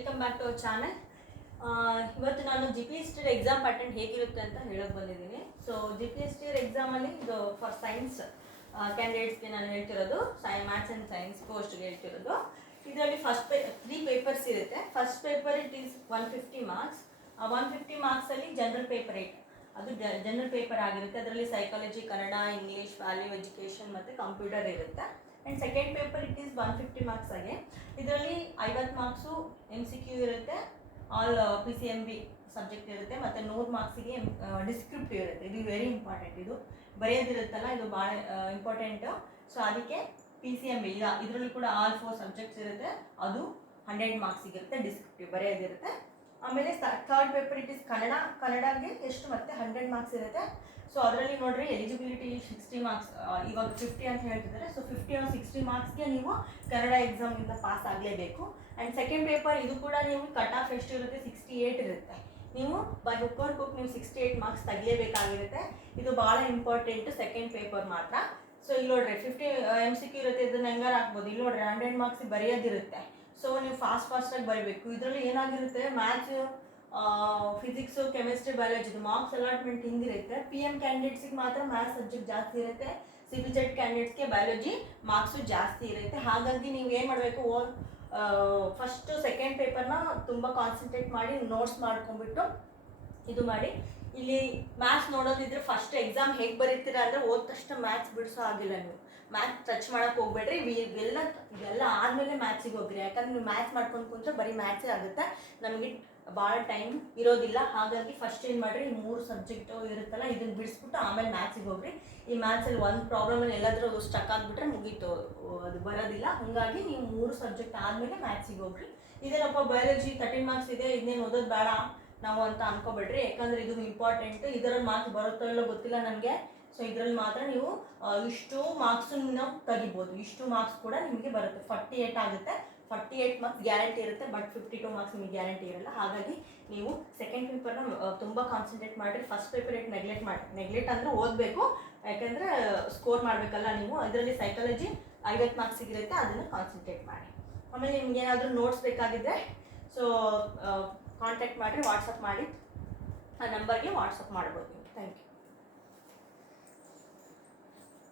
Welcome back to our channel. ಇವತ್ತು ನಾನು GPST exam pattern ಹೇಗಿರುತ್ತೆ ಅಂತ ಹೇಳೋಕೆ ಬಂದಿದ್ದೀನಿ. ಸೊ GPST ಎಕ್ಸಾಮಲ್ಲಿ ಇದು ಫಾರ್ ಸೈನ್ಸ್ ಕ್ಯಾಂಡಿಡೇಟ್ಸ್ಗೆ ನಾನು ಹೇಳ್ತಿರೋದು, ಮ್ಯಾಥ್ಸ್ ಆ್ಯಂಡ್ ಸೈನ್ಸ್ ಪೋಸ್ಟ್ಗೆ ಹೇಳ್ತಿರೋದು. ಇದರಲ್ಲಿ ಫಸ್ಟ್ 3 ಪೇಪರ್ಸ್ ಇರುತ್ತೆ. First paper it is 150 marks. 150 ಮಾರ್ಕ್ಸಲ್ಲಿ ಜನರಲ್ ಪೇಪರ್ 8 ಅದು ಜನರಲ್ ಪೇಪರ್ ಆಗಿರುತ್ತೆ. ಅದರಲ್ಲಿ psychology, Kannada, English, value education ಮತ್ತು ಕಂಪ್ಯೂಟರ್ ಇರುತ್ತೆ. And second paper it is 150 marks ಆಗಿ. ಇದರಲ್ಲಿ 50 ಮಾರ್ಕ್ಸು MCQ ಇರುತ್ತೆ, ಆಲ್ PCMB ಸಬ್ಜೆಕ್ಟ್ ಇರುತ್ತೆ, ಮತ್ತು 100 ಮಾರ್ಕ್ಸಿಗೆ ಡಿಸ್ಕ್ರಿಪ್ಟಿವ್ ಇರುತ್ತೆ. ಇದು ವೆರಿ ಇಂಪಾರ್ಟೆಂಟ್, ಇದು ಬರೆಯೋದಿರುತ್ತಲ್ಲ, ಇದು ಭಾಳ ಇಂಪಾರ್ಟೆಂಟು. ಸೊ ಅದಕ್ಕೆ PCMB ಇದರಲ್ಲಿ ಕೂಡ ಆಲ್ 4 ಸಬ್ಜೆಕ್ಟ್ಸ್ ಇರುತ್ತೆ. ಅದು 100 ಮಾರ್ಕ್ಸಿಗಿರುತ್ತೆ, ಡಿಸ್ಕ್ರಿಪ್ಟಿವ್ ಬರೆಯೋದಿರುತ್ತೆ. ಆಮೇಲೆ ಥರ್ಡ್ ಪೇಪರ್ ಇಟ್ ಈಸ್ ಕನ್ನಡಗೆ ಎಷ್ಟು ಮತ್ತೆ 100 ಮಾರ್ಕ್ಸ್ ಇರುತ್ತೆ. ಸೊ ಅದರಲ್ಲಿ ನೋಡ್ರಿ ಎಲಿಜಿಬಿಲಿಟಿ 60 ಮಾರ್ಕ್ಸ್, ಇವಾಗ 50 ಅಂತ ಹೇಳ್ತಿದ್ದಾರೆ. ಸೊ 50 or 60 ಮಾರ್ಕ್ಸ್ಗೆ ನೀವು ಕನ್ನಡ ಎಕ್ಸಾಮಿಂದ ಪಾಸ್ ಆಗಲೇಬೇಕು. ಆ್ಯಂಡ್ ಸೆಕೆಂಡ್ ಪೇಪರ್ ಇದು ಕೂಡ ನೀವು ಕಟ್ ಆಫ್ ಎಷ್ಟು ಇರುತ್ತೆ, 68 ಇರುತ್ತೆ. ನೀವು ಬೈ ಹುಕ್ ಆರ್ ಕ್ರೂಕ್ ನೀವು 68 ಮಾರ್ಕ್ಸ್ ತೆಗಿಲೇಬೇಕಾಗಿರುತ್ತೆ. ಇದು ಭಾಳ ಇಂಪಾರ್ಟೆಂಟು ಸೆಕೆಂಡ್ ಪೇಪರ್ ಮಾತ್ರ. ಸೊ ಇಲ್ಲಿ ನೋಡ್ರಿ 50 MCQ ಇರುತ್ತೆ, ಇದನ್ನ ಹೆಂಗಾರು ಹಾಕ್ಬೋದು. ಇಲ್ಲಿ ನೋಡ್ರಿ 100 ಮಾರ್ಕ್ಸಿಗೆ ಬರೆಯೋದಿರುತ್ತೆ. ಸೊ ನೀವು ಫಾಸ್ಟಾಗಿ ಬರೀಬೇಕು. ಇದರಲ್ಲಿ ಏನಾಗಿರುತ್ತೆ, ಮ್ಯಾಥ್ಸ್, ಫಿಸಿಕ್ಸು, ಕೆಮಿಸ್ಟ್ರಿ, ಬಯಾಲಜಿ ಇದು ಮಾರ್ಕ್ಸ್ ಅಲಾಟ್ಮೆಂಟ್ ಹಿಂಗಿರುತ್ತೆ. PM ಕ್ಯಾಂಡಿಡೇಟ್ಸಿಗೆ ಮಾತ್ರ ಮ್ಯಾಥ್ಸ್ ಸಬ್ಜೆಕ್ಟ್ ಜಾಸ್ತಿ ಇರುತ್ತೆ. CBZ ಕ್ಯಾಂಡಿಡೇಟ್ಸ್ಗೆ ಬಯಾಲಜಿ ಮಾರ್ಕ್ಸು ಜಾಸ್ತಿ ಇರುತ್ತೆ. ಹಾಗಾಗಿ ನೀವು ಏನು ಮಾಡಬೇಕು, ಫಸ್ಟು ಸೆಕೆಂಡ್ ಪೇಪರ್ನ ತುಂಬ ಕಾನ್ಸಂಟ್ರೇಟ್ ಮಾಡಿ ನೋಟ್ಸ್ ಮಾಡ್ಕೊಂಡ್ಬಿಟ್ಟು ಇದು ಮಾಡಿ. ಇಲ್ಲಿ ಮ್ಯಾಥ್ಸ್ ನೋಡೋದಿದ್ರೆ ಫಸ್ಟ್ ಎಕ್ಸಾಮ್ ಹೇಗೆ ಬರೀತೀರಾ ಅಂದರೆ ಓದ್ ತಕ್ಷಣ ಮ್ಯಾಥ್ಸ್ ಬಿಡಿಸೋ ಆಗಿಲ್ಲ. ನೀವು ಮ್ಯಾಥ್ಸ್ ಟಚ್ ಮಾಡೋಕೆ ಹೋಗ್ಬೇಡ್ರಿ. ಇವೆಲ್ಲ ಆದಮೇಲೆ ಮ್ಯಾಥ್ಸಿಗೆ ಹೋಗ್ರಿ. ಯಾಕಂದ್ರೆ ನೀವು ಮ್ಯಾಥ್ಸ್ ಮಾಡ್ಕೊಂಡು ಕುಂತ್ರೆ ಬರೀ ಮ್ಯಾಥ್ಸೇ ಆಗುತ್ತೆ, ನಮಗೆ ಭಾಳ ಟೈಮ್ ಇರೋದಿಲ್ಲ. ಹಾಗಾಗಿ ಫಸ್ಟ್ ಏನು ಮಾಡಿರಿ, ಈ 3 ಸಬ್ಜೆಕ್ಟು ಇರುತ್ತಲ್ಲ ಇದನ್ನು ಬಿಡಿಸ್ಬಿಟ್ಟು ಆಮೇಲೆ ಮ್ಯಾಥ್ಸಿಗೆ ಹೋಗ್ರಿ. ಈ ಮ್ಯಾಥ್ಸಲ್ಲಿ ಒಂದು ಪ್ರಾಬ್ಲಮಲ್ಲಿ ಎಲ್ಲಾದರೂ ಸ್ಟಕ್ ಆಗಿಬಿಟ್ರೆ ಮುಗೀತು, ಅದು ಬರೋದಿಲ್ಲ. ಹಾಗಾಗಿ ನೀವು 3 ಸಬ್ಜೆಕ್ಟ್ ಆದಮೇಲೆ ಮ್ಯಾಥ್ಸಿಗೆ ಹೋಗ್ರಿ. ಇದೇನಪ್ಪ ಬಯಾಲಜಿ 13 ಮಾರ್ಕ್ಸ್ ಇದೆ, ಇದನ್ನೇನು ಓದೋದು ಬೇಡ ನಾವು ಅಂತ ಅನ್ಕೋಬೇಡ್ರಿ. ಯಾಕಂದರೆ ಇದು ಇಂಪಾರ್ಟೆಂಟು. ಇದರಲ್ಲಿ ಮಾರ್ಕ್ಸ್ ಬರುತ್ತೋ ಇಲ್ಲೋ ಗೊತ್ತಿಲ್ಲ ನನಗೆ. ಸೊ ಇದರಲ್ಲಿ ಮಾತ್ರ ನೀವು ಇಷ್ಟು ಮಾರ್ಕ್ಸನ್ನು ನಾವು ತೆಗಿಬೋದು. ಇಷ್ಟು ಮಾರ್ಕ್ಸ್ ಕೂಡ ನಿಮಗೆ ಬರುತ್ತೆ. 48 ಆಗುತ್ತೆ. 48 ಮಾರ್ಕ್ಸ್ ಗ್ಯಾರಂಟಿ ಇರುತ್ತೆ, ಬಟ್ 52 ಮಾರ್ಕ್ಸ್ ನಿಮಗೆ ಗ್ಯಾರಂಟಿ ಇರಲ್ಲ. ಹಾಗಾಗಿ ನೀವು ಸೆಕೆಂಡ್ ಪೇಪರ್ನ ತುಂಬ ಕಾನ್ಸಂಟ್ರೇಟ್ ಮಾಡಿರಿ. ಫಸ್ಟ್ ಪೇಪರ್ ನೆಗ್ಲೆಕ್ಟ್ ಅಂದರೆ ಓದಬೇಕು, ಯಾಕಂದರೆ ಸ್ಕೋರ್ ಮಾಡಬೇಕಲ್ಲ ನೀವು. ಇದರಲ್ಲಿ ಸೈಕಾಲಜಿ 50 ಮಾರ್ಕ್ಸಿಗಿರುತ್ತೆ, ಅದನ್ನು ಕಾನ್ಸಂಟ್ರೇಟ್ ಮಾಡಿ. ಆಮೇಲೆ ನಿಮ್ಗೆ ಏನಾದರೂ ನೋಟ್ಸ್ ಬೇಕಾಗಿದ್ದರೆ ಸೊ ಕಾಂಟ್ಯಾಕ್ಟ್ ಮಾಡಿರಿ, ವಾಟ್ಸಪ್ ಮಾಡಿ, ಆ ನಂಬರ್ಗೆ ವಾಟ್ಸಪ್ ಮಾಡ್ಬೋದು ನೀವು. Thank you.